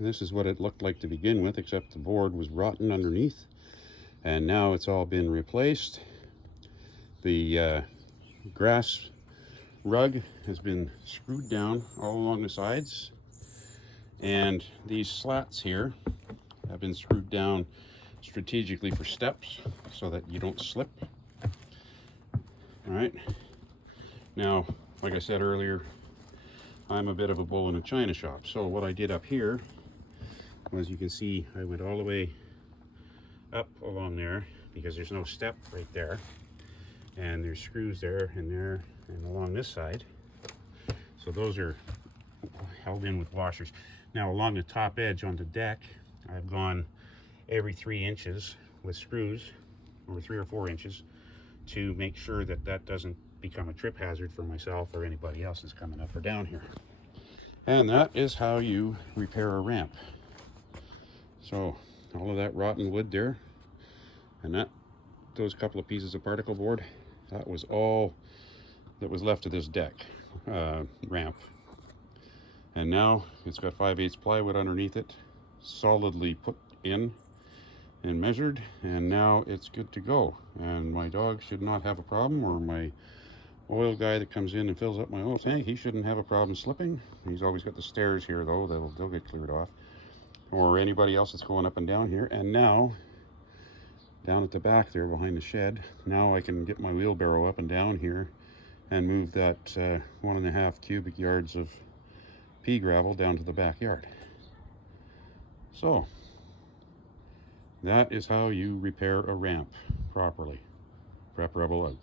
This is what it looked like to begin with, except the board was rotten underneath, and now it's all been replaced. The grass rug has been screwed down all along the sides, and these slats here have been screwed down strategically for steps so that you don't slip. All right, now, like I said earlier, I'm a bit of a bull in a china shop. So what I did up here was, you can see I went all the way up along there because there's no step right there, and there's screws there and along this side. So those are held in with washers. Now along the top edge on the deck, I've gone every 3 inches with screws, or 3 or 4 inches, to make sure that that doesn't become a trip hazard for myself or anybody else that's coming up or down here. And that is how you repair a ramp. So all of that rotten wood there, and those couple of pieces of particle board, that was all that was left of this deck ramp. And now it's got 5/8 plywood underneath it, solidly put in and measured, and now it's good to go. And my dog should not have a problem, or my oil guy that comes in and fills up my oil tank, he shouldn't have a problem slipping. He's always got the stairs here though, they'll get cleared off, or anybody else that's going up and down here. And now down at the back there behind the shed, now I can get my wheelbarrow up and down here and move that 1.5 cubic yards of pea gravel down to the backyard. So that is how you repair a ramp properly. Prep Rebel out.